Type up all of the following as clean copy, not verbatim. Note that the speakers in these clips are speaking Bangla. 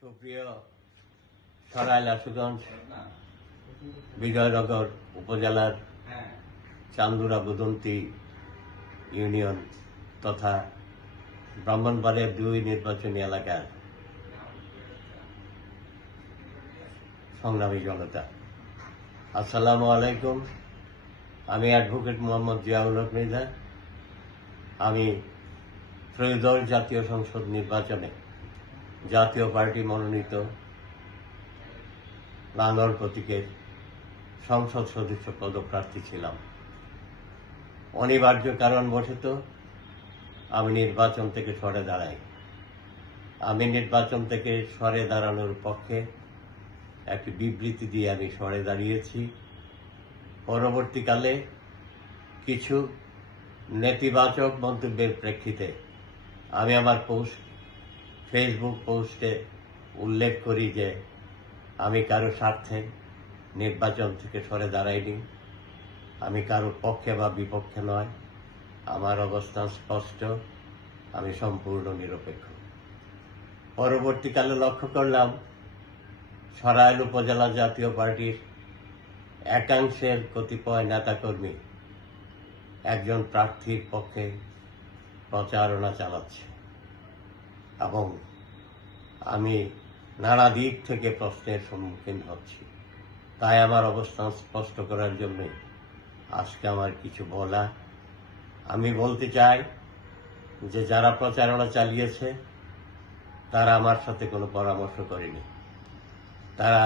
সুপ্রিয় সরাইল আশুগঞ্জ বিজয়নগর উপজেলার চান্দুরা বুদন্তি ইউনিয়ন তথা ব্রাহ্মণবাড়িয়া ২ নির্বাচনী এলাকার সংগ্রামী জনতা, আসসালামু আলাইকুম। আমি অ্যাডভোকেট মোহাম্মদ জিয়াউল হক মৃধা। আমি ত্রয়োদশ জাতীয় সংসদ নির্বাচনে জাতীয় পার্টি মনোনীত লাঙ্গল প্রতীকের সংসদ সদস্য পদপ্রার্থী ছিলাম। অনিবার্য কারণবশত আমি নির্বাচন থেকে সরে দাঁড়াই। আমি নির্বাচন থেকে সরে দাঁড়ানোর পক্ষে একটি বিবৃতি দিয়ে আমি সরে দাঁড়িয়েছি। পরবর্তীকালে কিছু নেতিবাচক মন্তব্যের প্রেক্ষিতে আমি আমার ফেসবুক পোস্টে উল্লেখ করি যে আমি কারো স্বার্থে নির্বাচন থেকে সরে দাঁড়াইনি। আমি কারো পক্ষে বা বিপক্ষে নয়, আমার অবস্থান স্পষ্ট, আমি সম্পূর্ণ নিরপেক্ষ। পরবর্তীকালে লক্ষ্য করলাম সরাইল উপজেলা জাতীয় পার্টির একাংশের কতিপয় নেতাকর্মী একজন প্রার্থীর পক্ষে প্রচারণা চালাচ্ছে এবং আমি নানা দিক থেকে প্রশ্নের সম্মুখীন হচ্ছি। তাই আমার অবস্থান স্পষ্ট করার জন্য আজকে আমার কিছু বলা। আমি বলতে চাই যে যারা প্রচারণা চালিয়েছে তারা আমার সাথে কোনো পরামর্শ করেনি। তারা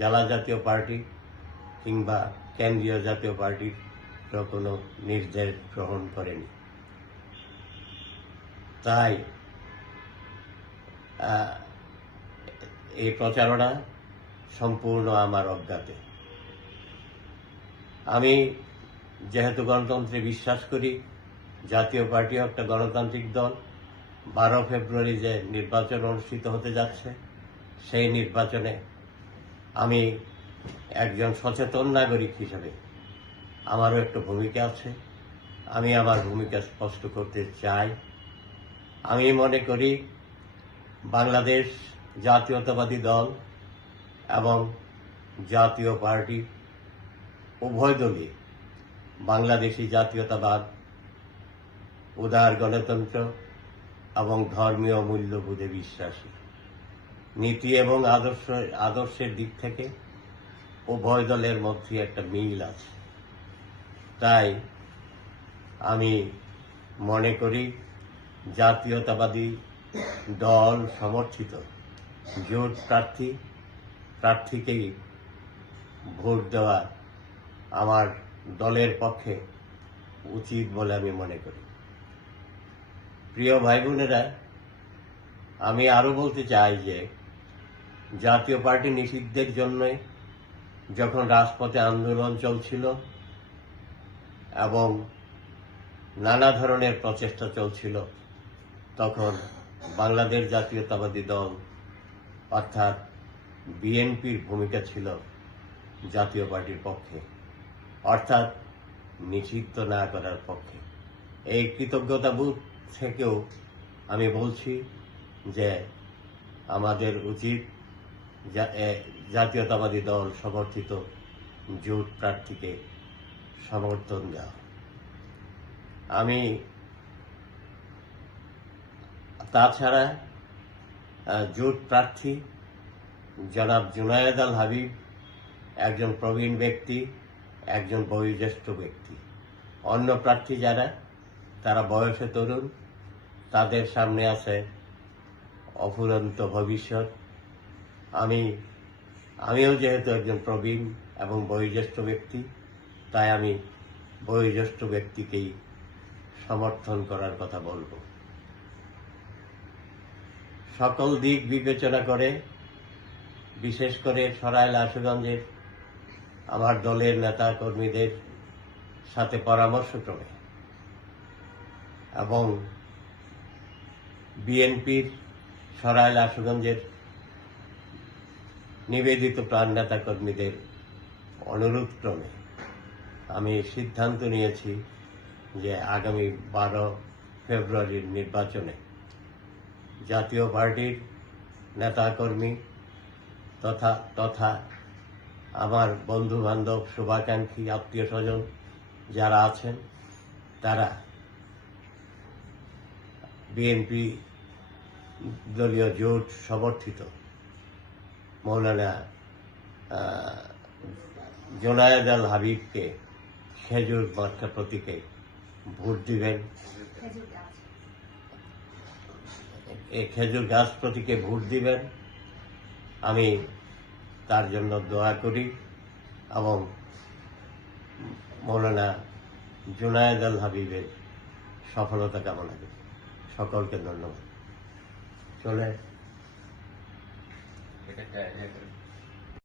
জেলা জাতীয় পার্টি কিংবা কেন্দ্রীয় জাতীয় পার্টির কোনো নির্দেশ গ্রহণ করেনি। তাই এই প্রচারণা সম্পূর্ণ আমার অজ্ঞাতে। আমি যেহেতু গণতন্ত্রে বিশ্বাস করি, জাতীয় পার্টিও একটা গণতান্ত্রিক দল, 12 ফেব্রুয়ারি যে নির্বাচন অনুষ্ঠিত হতে যাচ্ছে সেই নির্বাচনে আমি একজন সচেতন নাগরিক হিসেবে আমারও একটা ভূমিকা আছে। আমি আমার ভূমিকা স্পষ্ট করতে চাই। আমি মনে করি বাংলাদেশ জাতীয়তাবাদী দল এবং জাতীয় পার্টি উভয় দলই বাংলাদেশি জাতীয়তাবাদ, উদার গণতন্ত্র এবং ধর্মীয় মূল্যবোধে বিশ্বাসী। নীতি এবং আদর্শের দিক থেকে উভয় দলের মধ্যে একটা মিল আছে। তাই আমি মনে করি জাতীয়তাবাদী দল সমর্থিত জোট প্রার্থীকেই ভোট দেওয়া আমার দলের পক্ষে উচিত বলে আমি মনে করি। প্রিয় ভাই বোনেরা, আমি আরো বলতে চাই যে জাতীয় পার্টি নিষিদ্ধের জন্য যখন রাজপথে আন্দোলন চলছিল এবং নানা ধরনের প্রচেষ্টা চলছিল, তখন বাংলাদেশ জাতীয়তাবাদী দল অর্থাৎ বিএনপির ভূমিকা ছিল জাতীয় পার্টির পক্ষে, অর্থাৎ নিষিদ্ধ না করার পক্ষে। এই কৃতজ্ঞতাবোধ থেকেও আমি বলছি যে আমাদের উচিত জাতীয়তাবাদী দল সমর্থিত জোট প্রার্থীকে সমর্থন দেওয়া। আমি তাছাড়া জোট প্রার্থী জনাব জুনায়েদ আল হাবিব একজন প্রবীণ ব্যক্তি, একজন বয়োজ্যেষ্ঠ ব্যক্তি। অন্য প্রার্থী যারা তারা বয়সে তরুণ, তাদের সামনে আছে অফুরন্ত ভবিষ্যৎ। আমিও যেহেতু একজন প্রবীণ এবং বয়োজ্যেষ্ঠ ব্যক্তি, তাই আমি বয়োজ্যেষ্ঠ ব্যক্তিকেই সমর্থন করার কথা বলবো। সকল দিক বিবেচনা করে, বিশেষ করে সরাইল আশুগঞ্জের আমার দলের নেতা কর্মীদের সাথে পরামর্শক্রমে এবং বিএনপির সরাইল আশুগঞ্জের নিবেদিত প্রাণ নেতা কর্মীদের অনুরোধ ক্রমে আমি সিদ্ধান্ত নিয়েছি যে আগামী 12 ফেব্রুয়ারির নির্বাচনে জাতীয় পার্টির নেতাকর্মী তথা তথা আমার বন্ধু বান্ধব শুভাকাঙ্ক্ষী আত্মীয় স্বজন যারা আছেন তারা বিএনপি দলীয় জোট সমর্থিত মৌলানা জোনায়েদ আল হাবিবকে খেজুর মার্কা প্রতীকে ভোট দিবেন। এই খেজুর গাছ প্রতীকে ভোট দিবেন। আমি তার জন্য দোয়া করি এবং মৌলানা জোনায়েদ আল হাবিবের সফলতা কামনা করি। সকলকে ধন্যবাদ। চলে